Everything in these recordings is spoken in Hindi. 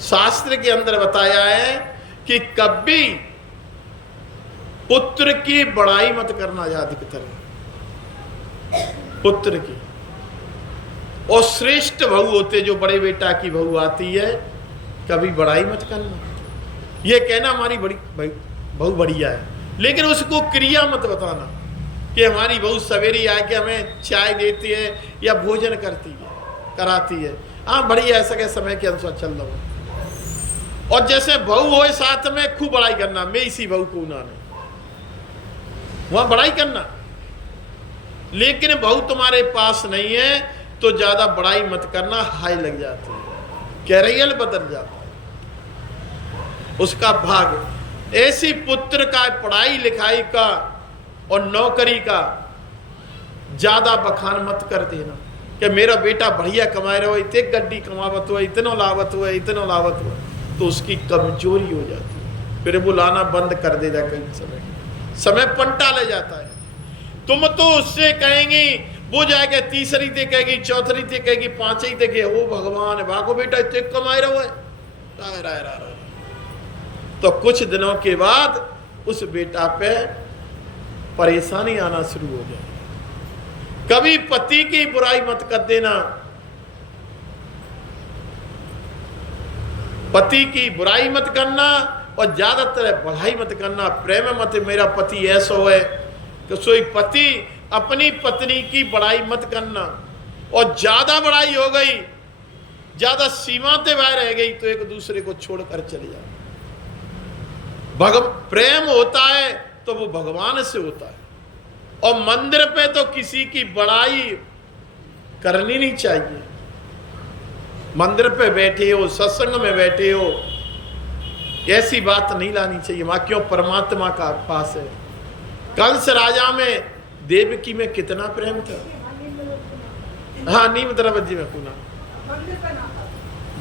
शास्त्र के अंदर बताया है कि कभी पुत्र की बड़ाई मत करना अधिकतर, पुत्र की। और श्रेष्ठ बहू होते जो बड़े बेटा की बहू आती है, कभी बड़ाई मत करना। ये कहना हमारी बड़ी बहू बढ़िया है, लेकिन उसको क्रिया मत बताना कि हमारी बहू सवेरे आके हमें चाय देती है या भोजन करती है, कराती है। हाँ बढ़िया, ऐसा के समय के अनुसार चल रहा हूँ। और जैसे बहू हो साथ में खूब बड़ाई करना, मैं इसी बहू को उन्होंने वहां बड़ाई करना। लेकिन बहू तुम्हारे पास नहीं है तो ज्यादा बड़ाई मत करना, हाई लग जाती है, कैरियर बदल जाता है उसका भाग। ऐसी पुत्र का पढ़ाई लिखाई का और नौकरी का ज्यादा बखान मत कर देना कि मेरा बेटा बढ़िया कमा रहा हो, इतने गड्डी कमावत हुआ, इतना लावत हुआ, इतना लावत हुआ, तो उसकी कमजोरी हो जाती है, फिर वो लाना बंद कर देगा। कई समय पंटा ले जाता है। तुम तो उससे कहेंगी, वो जाएगा तीसरी ते कहेगी, चौथी ते कहेगी, पांचवी ते कहे ओ भगवान भागो बेटा इतने कमाए रहो है। तो कुछ दिनों के बाद उस बेटा पे परेशानी आना शुरू हो जाए। कभी पति की बुराई मत कर देना, पति की बुराई मत करना और ज्यादातर बढ़ाई मत करना। प्रेम मत मेरा पति ऐसा है कि सोई पति अपनी पत्नी की बड़ाई मत करना। और ज्यादा बड़ाई हो गई, ज्यादा सीमा से बाहर रह गई तो एक दूसरे को छोड़कर चले जाओ। प्रेम होता है तो वो भगवान से होता है, और मंदिर पे तो किसी की बड़ाई करनी नहीं चाहिए। मंदिर पे बैठे हो, सत्संग में बैठे हो, ऐसी बात नहीं लानी चाहिए। वहां क्यों परमात्मा का पास है। कंस राजा में देवकी में कितना प्रेम था। हाँ नीम द्रवजी में पुनः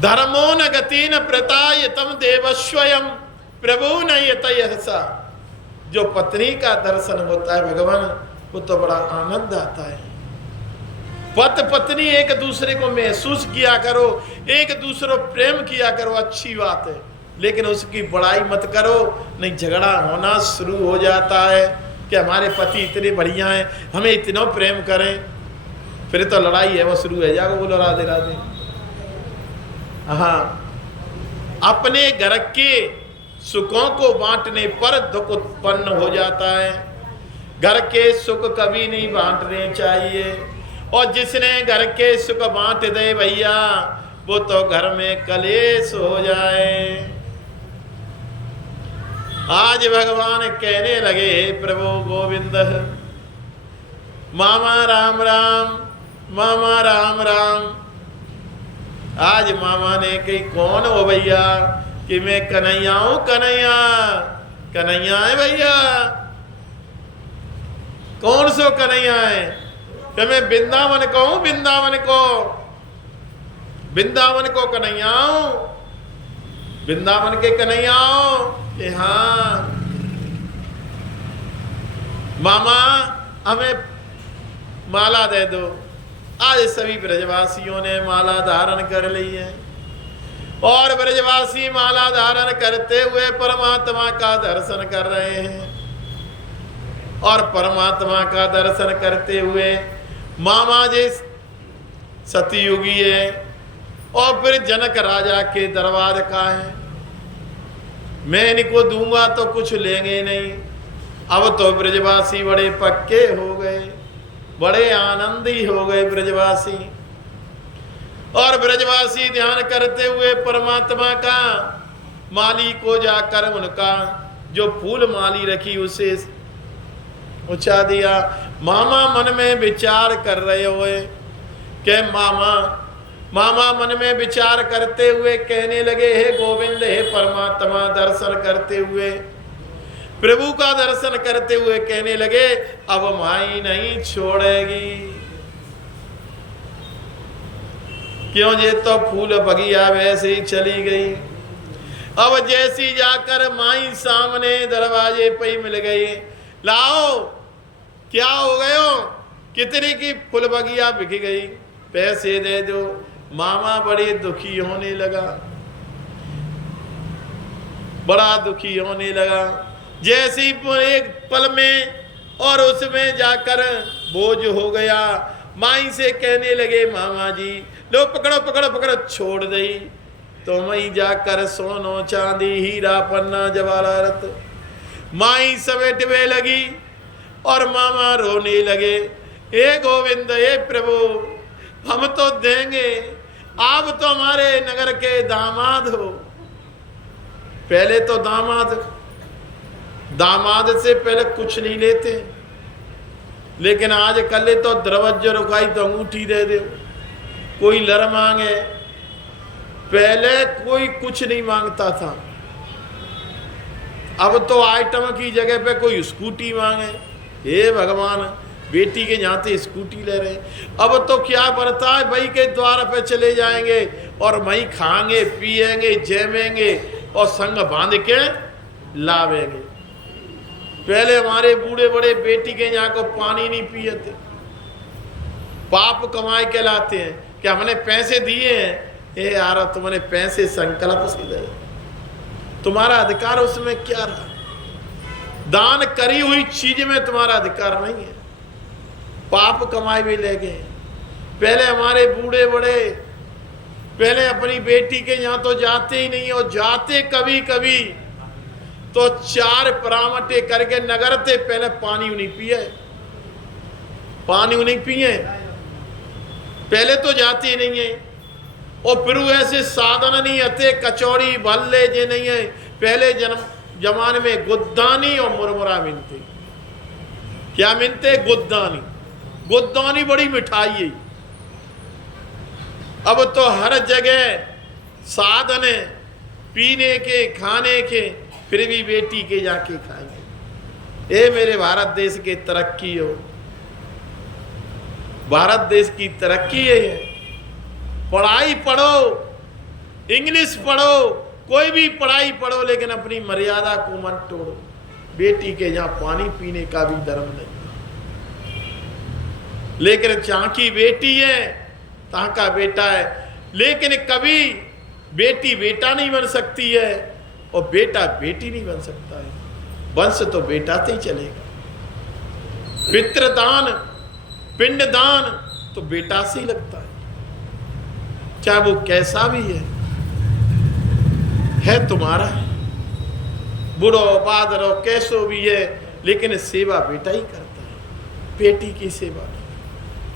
धर्मो न गति न प्रताय तम देवस्वयं प्रभु न यतयसा। जो पत्नी का दर्शन होता है भगवान, वो तो बड़ा आनंद आता है। पति पत्नी एक दूसरे को महसूस किया करो, एक दूसरे को प्रेम किया करो, अच्छी बात है। लेकिन उसकी बड़ाई मत करो, नहीं झगड़ा होना शुरू हो जाता है कि हमारे पति इतने बढ़िया हैं, हमें इतना प्रेम करें, फिर तो लड़ाई है वो शुरू हो जाएगा। बोलो राधे राधे। हाँ, अपने घर के सुखों को बांटने पर दुख उत्पन्न हो जाता है। घर के सुख कभी नहीं बांटने चाहिए, और जिसने घर के सुख बांट दे भैया, वो तो घर में कलेश हो जाए। आज भगवान कहने लगे प्रभु गोविंद मामा राम राम, मामा राम राम। आज मामा ने कही कौन हो भैया, कि मैं कन्हैया हूं, कन्हैया कन्हैया है भैया। कौन सो कन्हैया है, कि मैं वृंदावन को हूं, वृंदावन को कन्हैया हूं, वृंदावन के कन्हैया हूं। हाँ मामा हमें माला दे दो। आज सभी ब्रजवासियों ने माला धारण कर ली है, और ब्रजवासी माला धारण करते हुए परमात्मा का दर्शन कर रहे हैं। और परमात्मा का दर्शन करते हुए मामा जी सतयुगी है, और फिर जनक राजा के दरबार का है। मैं इनको दूंगा तो कुछ लेंगे नहीं। अब तो ब्रजवासी बड़े पक्के हो गए, बड़े आनंदी हो गए ब्रजवासी। और ब्रजवासी ध्यान करते हुए परमात्मा का माली को जाकर उनका जो फूल माली रखी उसे उछा दिया। मामा मन में विचार कर रहे हुए कि मामा मन में विचार करते हुए कहने लगे, हे गोविंद, हे परमात्मा, दर्शन करते हुए, प्रभु का दर्शन करते हुए कहने लगे, अब माई नहीं छोड़ेगी। क्यों, ये तो फूल बगिया वैसे ही चली गई। अब जैसी जाकर माई सामने दरवाजे पे ही मिल गई, लाओ क्या हो गयो, कितने की फूल बगिया बिक गई, पैसे दे दो। मामा बड़े दुखी होने लगा। बड़ा दुखी होने लगा। जैसे ही एक पल में और उसमें जाकर बोझ हो गया, माई से कहने लगे मामा जी लो पकड़ो पकड़ो पकड़ो, छोड़ दई तो मई जाकर सोनो चांदी हीरा पन्ना जवाहरात। माई समेटने लगी और मामा रोने लगे, हे गोविंद हे प्रभु हम तो देंगे, आप तो हमारे नगर के दामाद हो। पहले तो दामाद से पहले कुछ नहीं लेते, लेकिन आज कल तो दरवाजे रुकाई तो अंगूठी दे दो, कोई लर मांगे। पहले कोई कुछ नहीं मांगता था, अब तो आइटम की जगह पे कोई स्कूटी मांगे। हे भगवान, बेटी के जाते स्कूटी ले रहे। अब तो क्या बढ़ता है, भाई के द्वार पे चले जाएंगे और वहीं खाएंगे पिएंगे जमेंगे और संग बांध के लावेंगे। पहले हमारे बूढ़े बड़े बेटी के यहाँ को पानी नहीं पिए थे, पाप कमाए के लाते हैं कि हमने पैसे दिए हैं। ए यार तुमने पैसे संकल्प से दे, तुम्हारा अधिकार उसमें क्या रहा? दान करी हुई चीज में तुम्हारा अधिकार नहीं है, पाप कमाए भी ले गए। पहले हमारे बूढ़े बड़े पहले अपनी बेटी के यहाँ तो जाते ही नहीं, और जाते कभी कभी तो 4 परामटे करके नगरते, पहले पानी नहीं पिए, पानी नहीं पिए, पहले तो जाते ही नहीं है। और फिर ऐसे साधन नहीं आते, कचौड़ी भल्ले जे नहीं है। पहले जमाने में गुद्दानी और मुरमुरा मिलते। क्या मिलते? गुद्दानी। गुद्दानी बड़ी मिठाई है। अब तो हर जगह साधन है पीने के खाने के, फिर भी बेटी के जाके खाएंगे। ये मेरे भारत देश की तरक्की हो, भारत देश की तरक्की है। पढ़ाई पढ़ो, इंग्लिश पढ़ो, कोई भी पढ़ाई पढ़ो, लेकिन अपनी मर्यादा को मत तोड़ो। बेटी के यहाँ पानी पीने का भी धर्म नहीं, लेकिन जहाँ की बेटी है तहाँ का बेटा है। लेकिन कभी बेटी बेटा नहीं बन सकती है और बेटा बेटी नहीं बन सकता है, वंश तो बेटा से ही चलेगा। पितृदान पिंडदान तो बेटा से ही लगता है, चाहे वो कैसा भी है तुम्हारा, बुढ़ो बादरो कैसो भी है, लेकिन सेवा बेटा ही करता है, बेटी की सेवा।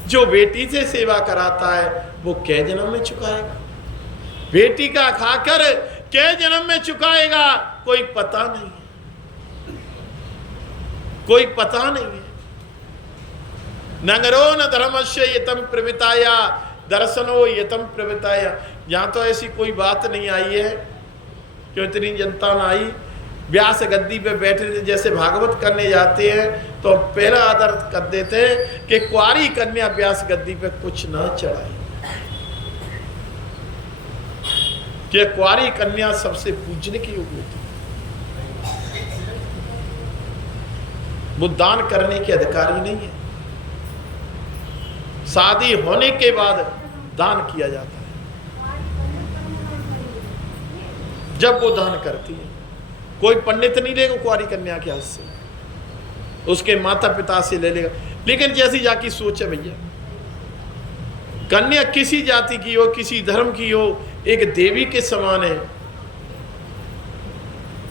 जो बेटी से सेवा कराता है वो कै जन्म में चुकाएगा, बेटी का खाकर कै जन्म में चुकाएगा कोई पता नहीं है, कोई पता नहीं है। नगरो न धर्मस्य यतम प्रवृताया दर्शनो यतम प्रवृताया। यहाँ तो ऐसी कोई बात नहीं आई है, क्यों इतनी जनता ना आई। व्यास गद्दी पे बैठे थे, जैसे भागवत करने जाते हैं तो पहला आदर कर देते हैं कि कुंवारी कन्या व्यास गद्दी पे कुछ न चढ़ाई, कि कुंवारी कन्या सबसे पूजने की योग्य होती, वो दान करने के अधिकारी नहीं है। शादी होने के बाद दान किया जाता है, जब वो दान करती है। कोई पंडित नहीं लेगा कुंवारी कन्या के हाथ से, उसके माता पिता से ले लेगा। लेकिन जैसी जाति सोच है भैया, कन्या किसी जाति की हो, किसी धर्म की हो, एक देवी के समान है।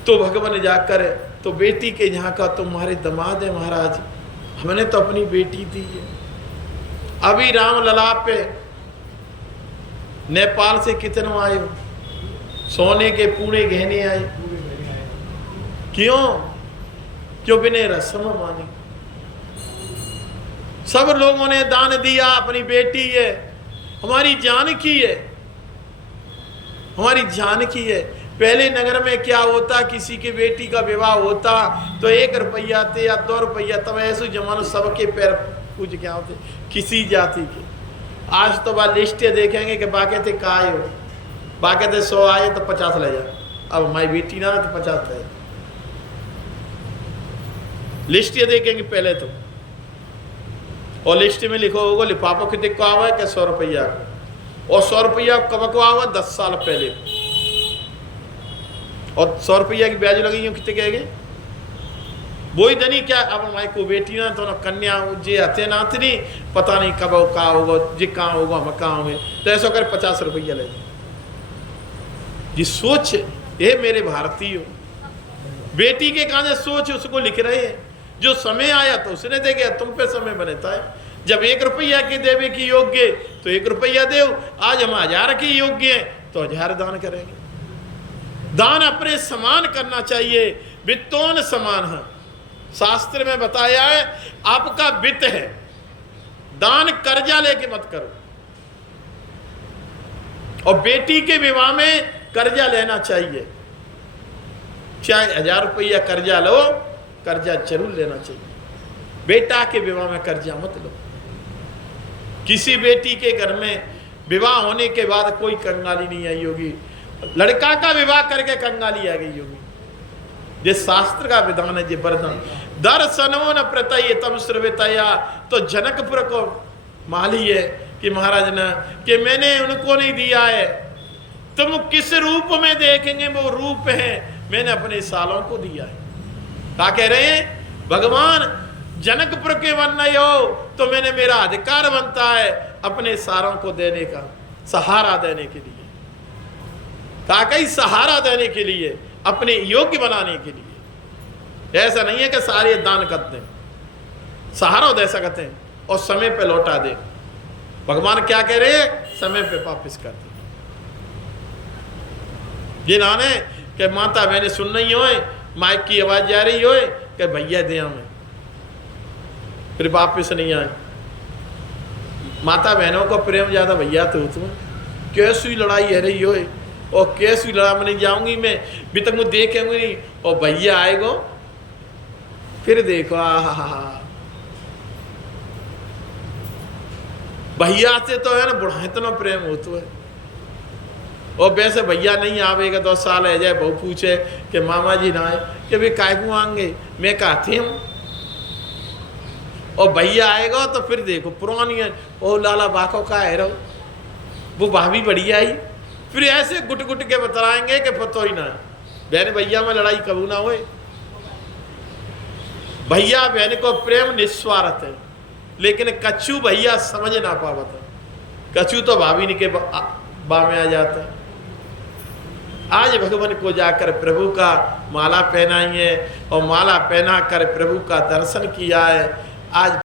तो भगवान जाकर तो बेटी के यहाँ का तुम्हारे दामाद है महाराज, हमने तो अपनी बेटी दी है। अभी राम लला पे नेपाल से कितने आए हो, सोने के पूरे गहने आए, क्यों? क्यों? बिना रस्म मानी सब लोगों ने दान दिया। अपनी बेटी है, हमारी जान की है, हमारी जान की है। पहले नगर में क्या होता, किसी की बेटी का विवाह होता तो 1 रुपया थे या 2 रुपया, तब ऐसे जमाना सबके पैर पूज क्या होते किसी जाति के। आज तो बात लिस्ट देखेंगे कि बाके थे का आए हो, बाके थे 100 आए तो 50 ले जा, अब हमारी बेटी ना तो 50 ले। लिस्ट देखेंगे पहले तो, और लिस्ट में लिखो होगा लिफाफा कितने को आवा है, क्या 100 रुपया, और 100 रुपया कब को आवा 10 साल पहले। और 100 रुपया की ब्याज लगी हो कितने कहेंगे वो ही दनी क्या अब हमारे को बेटी ना तो ना कन्या जे हथे ना थी पता नहीं कब का होगा जे कहाँ होगा हम कहाँ होंगे तो ऐसा कर 50 रुपया ले ये सोच ये मेरे भारतीय बेटी के कहा सोच उसको लिख रहे हैं जो समय आया तो उसने दे गया तुम पे समय बनता है जब 1 रुपया के देवे की योग्य तो 1 रुपया दे आज हम 1000 के योग्य हैं तो 1000 दान करेंगे दान अपने समान करना चाहिए वित्तोन समान है शास्त्र में बताया है आपका वित्त है दान कर्जा लेके मत करो और बेटी के विवाह में कर्जा लेना चाहिए चाहे 1000 रुपया कर्जा लो कर्जा जरूर लेना चाहिए बेटा के विवाह में कर्जा मत लो किसी बेटी के घर में विवाह होने के बाद कोई कंगाली नहीं आई होगी लड़का का विवाह करके कंगाली आ गई होगी ये शास्त्र का विधान है ये वरदान दर्शनो न प्रतय तम श्रवितया तो जनकपुर को माली है कि महाराज ने कि मैंने उनको नहीं दिया है तुम किस रूप में देखेंगे वो रूप है मैंने अपने सालों को दिया है क्या कह रहे हैं भगवान जनकपुर के वन्य हो तो मैंने मेरा अधिकार बनता है अपने सारों को देने का सहारा देने के लिए ताकि सहारा देने के लिए अपने योग्य बनाने के लिए ऐसा नहीं है कि सारे दान करते हैं सहारा दे सकते हैं और समय पे लौटा दे भगवान क्या कह रहे हैं समय पे वापिस कर दे ये नाने कि माता बहने सुन रही हो माइक की आवाज जा रही हो कि भैया दे हमें फिर वापिस नहीं आए माता बहनों को प्रेम ज्यादा भैया तो तुम्हें कैसी लड़ाई है रही हो और कैसी लड़ा में नहीं जाऊंगी मैं भी तक मुझे देखेंगे नहीं और भैया आएगो फिर देखो भैया से तो है ना बुढ़ा इतना प्रेम होता है और वैसे भैया नहीं आवेगा 2 साल है जाए बहु पूछे कि मामा जी ना आए कि भाई काय को आएंगे मैं कहती हूँ और भैया आएगा तो फिर देखो पुरानी है ओ लाला बाको का है रहो वो भाभी बढ़िया ही फिर ऐसे गुट गुट के बताएंगे कि पतो ही ना बहन भैया में लड़ाई कबू ना होए भैया बहन को प्रेम निस्वार्थ है लेकिन कच्छू भैया समझ ना पावत कच्छू तो भाभी नहीं के बा में आ जाता है आज भगवान को जाकर प्रभु का माला पहनाई है और माला पहना कर प्रभु का दर्शन किया है आज